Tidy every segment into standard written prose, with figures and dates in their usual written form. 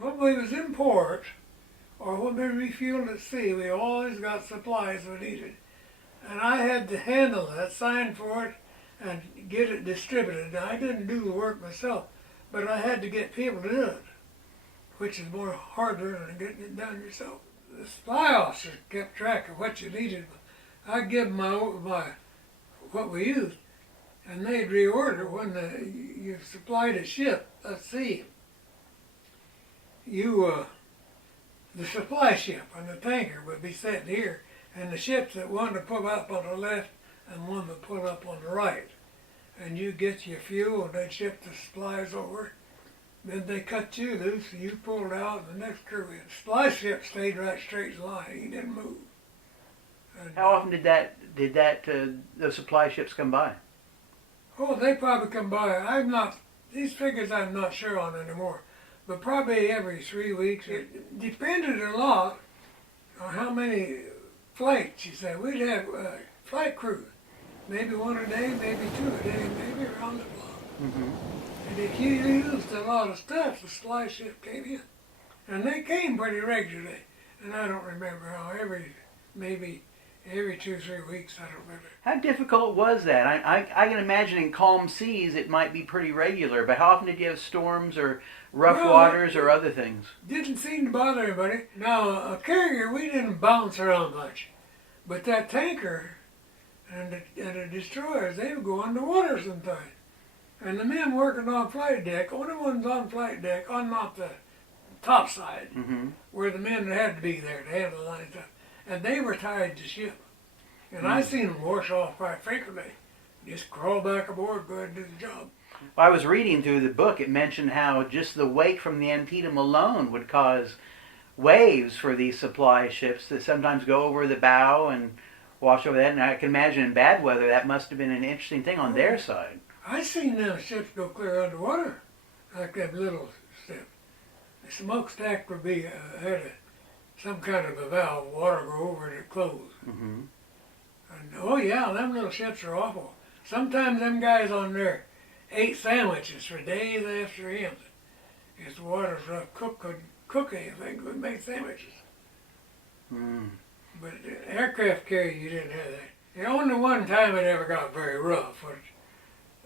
when we was in port, or when we refueled at sea, we always got supplies we needed. And I had to handle that, sign for it, and get it distributed. Now, I didn't do the work myself, but I had to get people to do it, which is more harder than getting it done yourself. The supply officer kept track of what you needed. I'd give them my what we used, and they'd reorder when you supplied a ship. Let's see, the supply ship and the tanker would be sitting here, and the ships that wanted to pull up on the left and one that pull up on the right. And you get your fuel, and they'd ship the supplies over. Then they cut you loose, and you pulled out, and the next crew in. The supply ship stayed right straight in line. He didn't move. And How often did those supply ships come by? oh, they probably come by. These figures I'm not sure on anymore, but probably every 3 weeks. It depended a lot on how many flights, you said. We'd have flight crews, maybe one a day, maybe two a day, maybe around the clock. Mm-hmm. And if you used a lot of stuff, the supply ship came in. And they came pretty regularly. And I don't remember how, maybe every 2 or 3 weeks, I don't remember. How difficult was that? I can imagine in calm seas it might be pretty regular, but how often did you have storms or rough waters or other things? Didn't seem to bother anybody. Now, a carrier, we didn't bounce around much. But that tanker and the destroyers, they would go underwater sometimes. And the men working on flight deck, only ones on flight deck, on not the top side, Mm-hmm. where the men had to be there to handle the line stuff. And they were tied to ship. And I seen them wash off quite frequently. Just crawl back aboard, go ahead and do the job. Well, I was reading through the book. It mentioned how just the wake from the Antietam alone would cause waves for these supply ships that sometimes go over the bow and wash over that. And I can imagine in bad weather that must have been an interesting thing on their side. I seen them ships go clear underwater, like that little ship. The smokestack would be had some kind of a valve, water go over it and close. Mm-hmm. And oh yeah, them little ships are awful. Sometimes them guys on there ate sandwiches for days after him. Because the water's rough, couldn't cook anything, couldn't make sandwiches. Mm. But aircraft carrier, you didn't have that. The only one time it ever got very rough,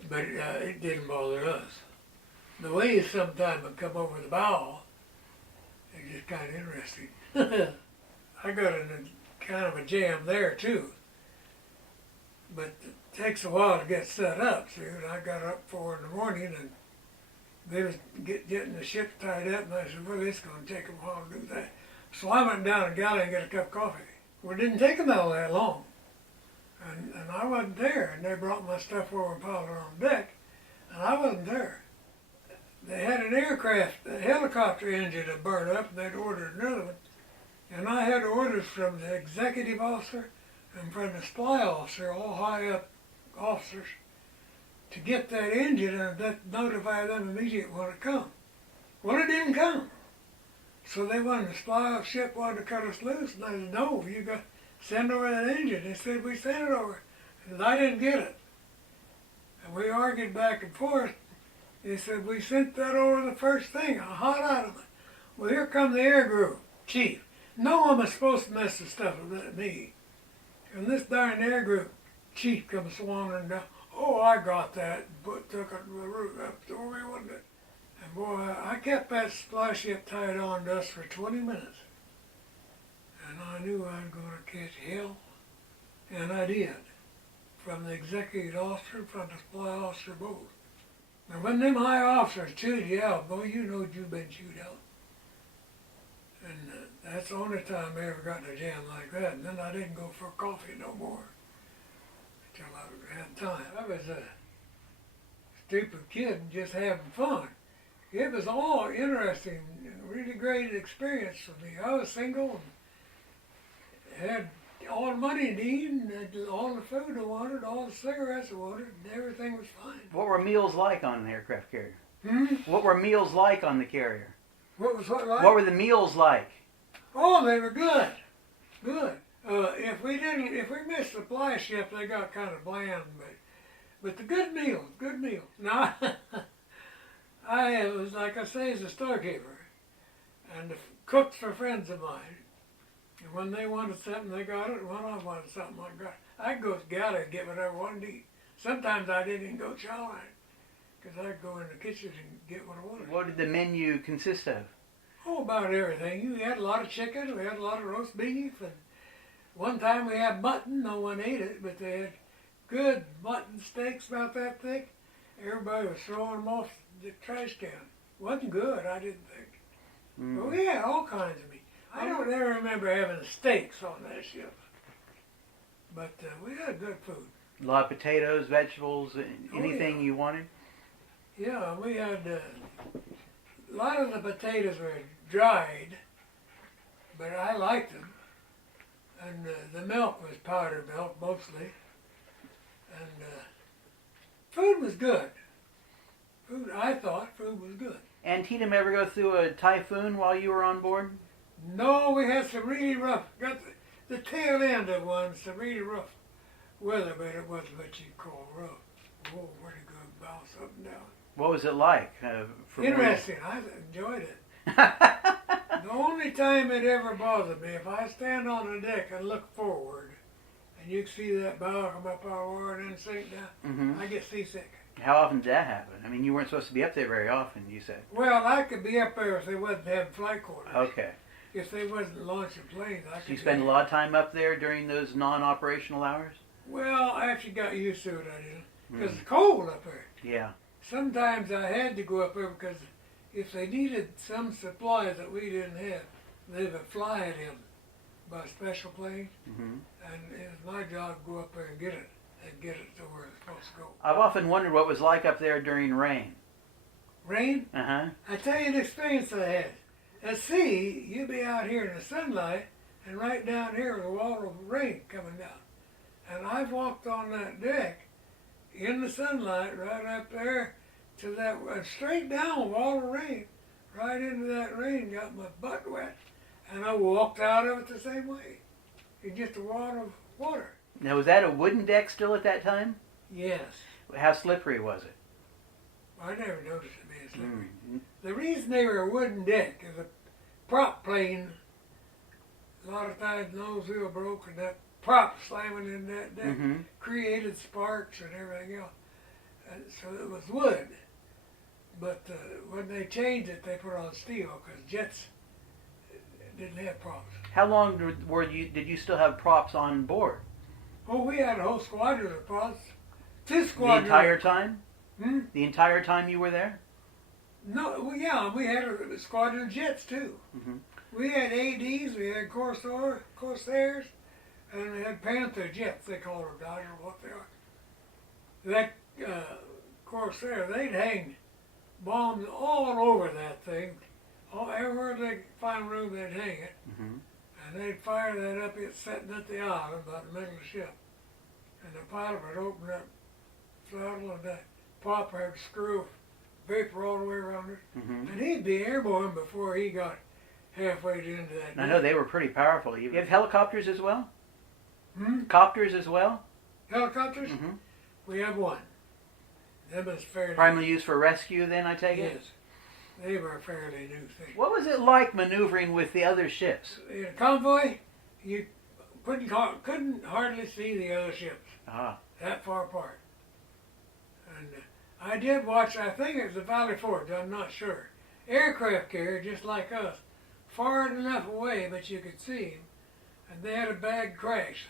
but it didn't bother us. The waves sometimes would come over the bow. It's just kind of interesting. I got in a kind of a jam there too. But it takes a while to get set up. See, and I got up 4 in the morning and they was getting the ship tied up, and I said, well, it's going to take them a while to do that. So I went down the galley and got a cup of coffee. Well, it didn't take them all that long. And I wasn't there, and they brought my stuff over and piled it on deck, and I wasn't there. They had an a helicopter engine that burned up, and they'd ordered another one. And I had orders from the executive officer and from the supply officer, all high up officers, to get that engine and notify them immediately when it come. Well, it didn't come. So they wanted, the supply ship wanted to cut us loose, and I said, no, you got send over that engine. They said, we sent it over. And I didn't get it. And we argued back and forth. They said, we sent that over the first thing, hot out of it. Well, here come the air group, chief. No one was supposed to mess the stuff with me. And this darn air group chief comes wandering down. Oh, I got that, but took it to the roof up to where we wanted it. And boy, I kept that supply ship tied on to us for 20 minutes. And I knew I was going to catch hell. And I did. From the executive officer and from the supply officer both. And when them high officers chewed you out, boy, you know you've been chewed out. And that's the only time I ever got in a jam like that. And then I didn't go for coffee no more until I had time. I was a stupid kid and just having fun. It was all interesting and really great experience for me. I was single and had all the money I needed, and all the food I wanted, all the cigarettes I wanted, and everything was fine. What were meals like on an aircraft carrier? Hmm? What were meals like on the carrier? What was what like? What were the meals like? Oh, they were good. Good. If we missed the supply ship, they got kind of bland, but the good meals. Now, I was, like I say, as a storekeeper. and the cooks were friends of mine. And when they wanted something, they got it. When I wanted something, I got it. I'd go to the galley and get whatever I wanted to eat. Sometimes I didn't even go showering, because I'd go in the kitchen and get what I wanted. What did the menu consist of? Oh, about everything. We had a lot of chicken, we had a lot of roast beef, and one time we had mutton. No one ate it, but they had good mutton steaks about that thick. Everybody was throwing them off the trash can. Wasn't good, I didn't think. But we had all kinds of meat. I don't ever remember having steaks on that ship. But we had good food. A lot of potatoes, vegetables, anything yeah. you wanted? Yeah, we had a lot of the potatoes were dried, but I liked them. And the milk was powdered milk mostly. And food was good. I thought food was good. Antietam ever go through a typhoon while you were on board? No, we had some really rough, got the tail end of one, some really rough weather, but it wasn't what you'd call rough. Whoa, pretty good, bounce up and down. What was it like? Interesting, I enjoyed it. The only time it ever bothered me, if I stand on the deck and look forward, and you can see that bow come up our water and then sink down, I get seasick. How often did that happen? I mean, you weren't supposed to be up there very often, you said. Well, I could be up there if they wasn't having flight quarters. Okay. If they wasn't launching planes, I could. So you spend a lot of time up there during those non-operational hours? Well, I actually got used to it, I didn't. Because it's cold up there. Yeah. Sometimes I had to go up there because if they needed some supplies that we didn't have, they would fly it in by special plane. And it was my job to go up there and get it to where it's supposed to go. I've often wondered what it was like up there during rain. Rain? Uh-huh. I tell you the experience I had. At sea, you'd be out here in the sunlight, and right down here was a wall of rain coming down. And I've walked on that deck in the sunlight right up there to that, straight down a wall of rain, right into that rain, got my butt wet. And I walked out of it the same way. It's just a wall of water. Now, was that a wooden deck still at that time? Yes. How slippery was it? I never noticed it being slippery. The reason they were a wooden deck is a prop plane, a lot of times nose wheel broke and that prop slamming in that deck created sparks and everything else. And so it was wood. But when they changed it, they put on steel because jets didn't have props. How long did you still have props on board? Oh, we had a whole squadron of props. 2 squadrons. The entire time? Hmm? The entire time you were there? No, well, yeah, we had a squadron of jets too. We had ADs, we had Corsairs, and we had Panther jets, they call them, I don't know what they are. That Corsair, they'd hang bombs all over that thing. Everywhere they could find room, they'd hang it. And they'd fire that up, it's sitting at the island, about the middle of the ship. And the pilot would open up throttle and that popper had screw vapor all the way around it. And he'd be airborne before he got halfway into that. I know they were pretty powerful. You have helicopters as well? Hmm? Copters as well? Helicopters? We have one. Them is fairly... Primarily used for rescue then, I take it? Yes. They were a fairly new thing. What was it like maneuvering with the other ships? In a convoy, you couldn't hardly see the other ships. That far apart. And I did watch, I think it was the Valley Forge, I'm not sure. Aircraft carrier, just like us, far enough away but you could see him, and they had a bad crash.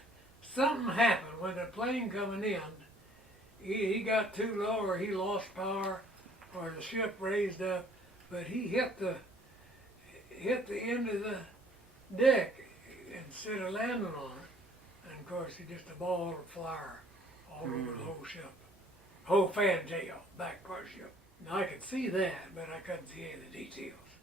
Something happened when the plane coming in, he got too low or he lost power or the ship raised up, but he hit the end of the deck instead of landing on it. And of course, he just a ball of fire all over the whole ship. Whole fantail, back part of the ship. Now I could see that, but I couldn't see any of the details.